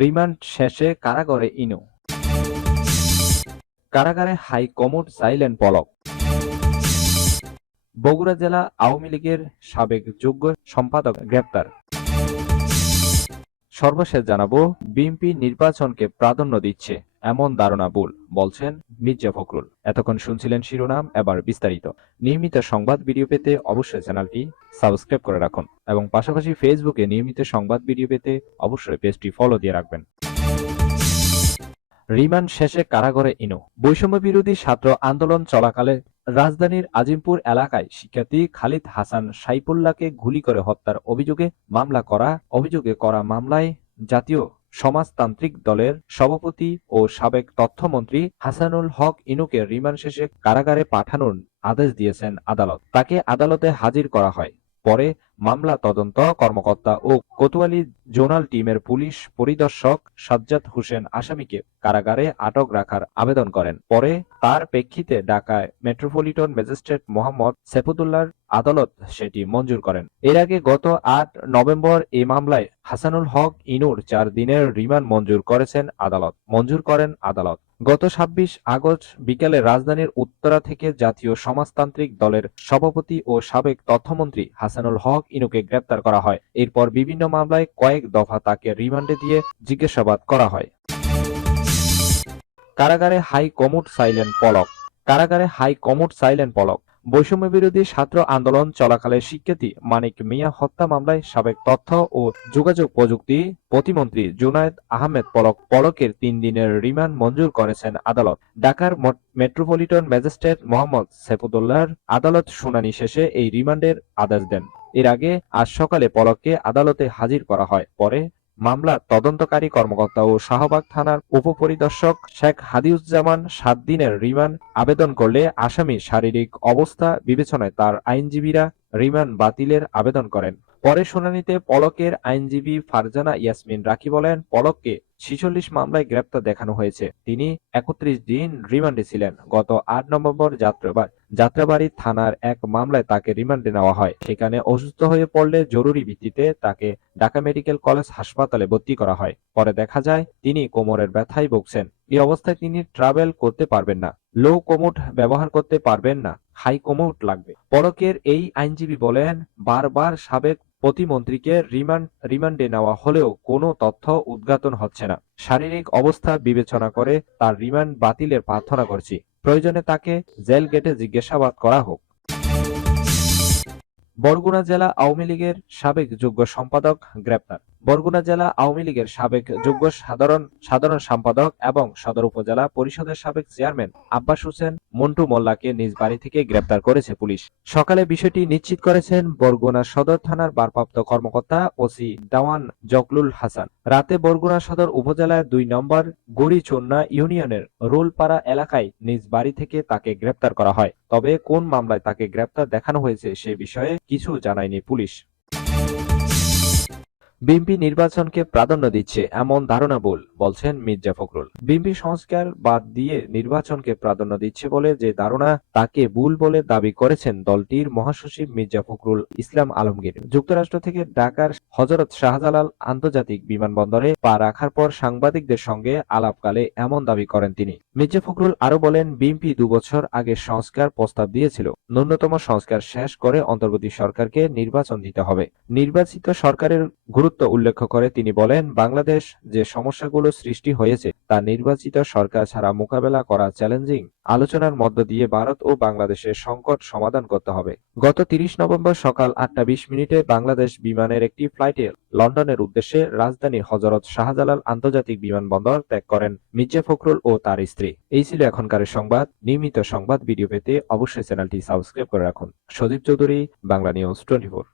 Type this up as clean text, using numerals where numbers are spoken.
Remand শেষে কারাগারে ইনু। কারাগারে হাই কমোড চাইলেন পলক। বগুড়া জেলা আওয়ামী লীগের সাবেক যুগ্ম সম্পাদক গ্রেপ্তার। সর্বশেষ জানাবো, বিএনপি নির্বাচনকে প্রাধান্য দিচ্ছে এমন ধারণা ভুল, বলছেন মির্জা ফখরুল। এতক্ষণ শুনছিলেন শিরোনাম, এবার বিস্তারিত। নিয়মিত সংবাদ ভিডিও পেতে অবশ্যই চ্যানেলটি সাবস্ক্রাইব করে রাখুন এবং পাশাপাশি ফেসবুকে নিয়মিত সংবাদ ভিডিও পেতে অবশ্যই পেজটি ফলো দিয়ে রাখবেন। রিমান্ড শেষে কারাগারে ইনু। বৈষম্য বিরোধী ছাত্র আন্দোলন চলাকালে রাজধানীর আজিমপুর এলাকায় শিক্ষার্থী খালিদ হাসান সাইফুল্লাহকে গুলি করে হত্যার অভিযোগে করা মামলায় জাতীয় সমাজতান্ত্রিক দলের সভাপতি ও সাবেক তথ্যমন্ত্রী হাসানুল হক ইনুকে রিমান্ড শেষে কারাগারে পাঠানোর আদেশ দিয়েছেন আদালত। তাকে আদালতে হাজির করা হয়। পরে মামলা তদন্ত কর্মকর্তা ও কোতোয়ালি জোনাল টিমের পুলিশ পরিদর্শক সাজ্জাদ হোসেন আসামিকে কারাগারে আটক রাখার আবেদন করেন। পরে তার প্রেক্ষিতে ঢাকায় মেট্রোপলিটন ম্যাজিস্ট্রেট মোহাম্মদ সেফুদ্দুল্লাহর আদালত সেটি মঞ্জুর করেন। এর আগে গত ৮ নভেম্বর এই মামলায় হাসানুল হক ইনুর ৪ দিনের রিমান্ড মঞ্জুর করেন আদালত। গত ২৬ আগস্ট বিকেলে রাজধানীর উত্তরা থেকে জাতীয় সমাজতান্ত্রিক দলের সভাপতি ও সাবেক তথ্যমন্ত্রী হাসানুল হক ইনুকে গ্রেপ্তার করা হয়। এরপর বিভিন্ন মামলায় কয়েক দফা তাকে রিমান্ডে দিয়ে জিজ্ঞাসাবাদ করা হয়। কারাগারে হাই কমোড চাইলেন পলক। কারাগারে হাই কমোড চাইলেন পলক। বৈষম্য বিরোধী ছাত্র আন্দোলন চলাকালে শিক্ষার্থী মানিক মিয়া হত্যা মামলায় সাবেক তথ্য ও যোগাযোগ প্রযুক্তি প্রতিমন্ত্রী জুনায়েদ আহমেদ পলকের ৩ দিনের রিমান্ড মঞ্জুর করেছেন আদালত। ঢাকার মেট্রোপলিটন ম্যাজিস্ট্রেট মোহাম্মদ সেফুদ্দুল্লাহর আদালত শুনানি শেষে এই রিমান্ডের আদেশ দেন। এর আগে আজ সকালে পলককে আদালতে হাজির করা হয়। পরে মামলার তদন্তকারী কর্মকর্তা ও শাহবাগ থানার উপপরিদর্শক শেখ হাদিউজ্জামান ৭ দিনের রিমান্ড আবেদন করলে আসামির শারীরিক অবস্থা বিবেচনায় তার আইনজীবীরা রিমান্ড বাতিলের আবেদন করেন। পরে শুনানিতে পলকের আইনজীবী ফারজানা ইয়াসমিন রাখি বলেন, পলককে ৪৬ মামলায় গ্রেপ্তার দেখানো হয়েছে। তিনি ৩১ দিন রিমান্ডে ছিলেন। গত ৮ নভেম্বর যাত্রাবাড়ী থানার এক মামলায় তাকে রিমান্ডে নেওয়া হয়। সেখানে অসুস্থ হয়ে পড়লে জরুরি ভিত্তিতে তাকে ঢাকা মেডিকেল কলেজ হাসপাতালে ভর্তি করা হয়। পরে দেখা যায় তিনি কোমরের ব্যথায় ভুগছেন। এই অবস্থায় তিনি ট্রাভেল করতে পারবেন না, লো কমোড ব্যবহার করতে পারবেন না, হাই কমোড লাগবে। পলকের এই আইনজীবী বলেন, বারবার সাবেক প্রতিমন্ত্রীকে রিমান্ডে নেওয়া হলেও কোনো তথ্য উদ্ঘাটন হচ্ছে না। শারীরিক অবস্থা বিবেচনা করে তার রিমান্ড বাতিলের প্রার্থনা করছি। প্রয়োজনে তাকে জেল গেটে জিজ্ঞাসাবাদ করা হোক। বরগুনা জেলা আওয়ামী লীগের সাবেক যুগ্ম সম্পাদক গ্রেপ্তার। বরগুনা জেলা আওয়ামী লীগের সাবেক যুগ্ম সাধারণ সম্পাদক এবং সদর উপজেলা পরিষদের সাবেক চেয়ারম্যান আব্বাস হোসেন মন্টু মোল্লাকে নিজ বাড়ি থেকে গ্রেপ্তার করেছে পুলিশ। সকালে বিষয়টি নিশ্চিত করেছেন বরগুনা সদর থানার ভারপ্রাপ্ত কর্মকর্তা ওসি দেওয়ান জকলুল হাসান। রাতে বরগুনা সদর উপজেলার ২ নম্বর গড়িচন্না ইউনিয়নের রোলপাড়া এলাকায় নিজ বাড়ি থেকে তাকে গ্রেপ্তার করা হয়। তবে কোন মামলায় তাকে গ্রেপ্তার দেখানো হয়েছে সে বিষয়ে কিছু জানায়নি পুলিশ। বিএনপি নির্বাচনকে প্রাধান্য দিচ্ছে এমন ধারণা ভুল, বলছেন মির্জা ফখরুল। বিএনপি সংস্কার বাদ দিয়ে নির্বাচনকে প্রাধান্য দিচ্ছে বলে যে ধারণা, তাকে ভুল বলে দাবি করেছেন দলটির মহাসচিব মির্জা ফখরুল ইসলাম আলমগীর। যুক্তরাষ্ট্র থেকে ঢাকার হযরত শাহজালাল আন্তর্জাতিক বিমানবন্দরে পা রাখার পর সাংবাদিকদের সঙ্গে আলাপকালে এমন দাবি করেন তিনি। মির্জা ফখরুল আরো বলেন, বিএনপি ২ বছর আগে সংস্কার প্রস্তাব দিয়েছিল। ন্যূনতম সংস্কার শেষ করে অন্তর্বর্তী সরকারকে নির্বাচন দিতে হবে। নির্বাচিত সরকারের গুরুত্ব উল্লেখ করে তিনি বলেন, বাংলাদেশ যে সমস্যাগুলো সৃষ্টি হয়েছে তা নির্বাচিত সরকার ছাড়া মোকাবেলা করা চ্যালেঞ্জিং। আলোচনার মধ্য দিয়ে ভারত ও বাংলাদেশের সংকট সমাধান করতে হবে। গত ৩০ নভেম্বর সকাল ৮টা ২০ বাংলাদেশ বিমানের একটি ফ্লাইটে লন্ডনের উদ্দেশ্যে রাজধানীর হযরত শাহজালাল আন্তর্জাতিক বিমানবন্দর ত্যাগ করেন মির্জা ফখরুল ও তার স্ত্রী। এই ছিল এখনকার সংবাদ। নিয়মিত সংবাদ ভিডিও পেতে অবশ্যই চ্যানেলটি সাবস্ক্রাইব করে রাখুন। সজীব চৌধুরী, বাংলা নিউজ 24।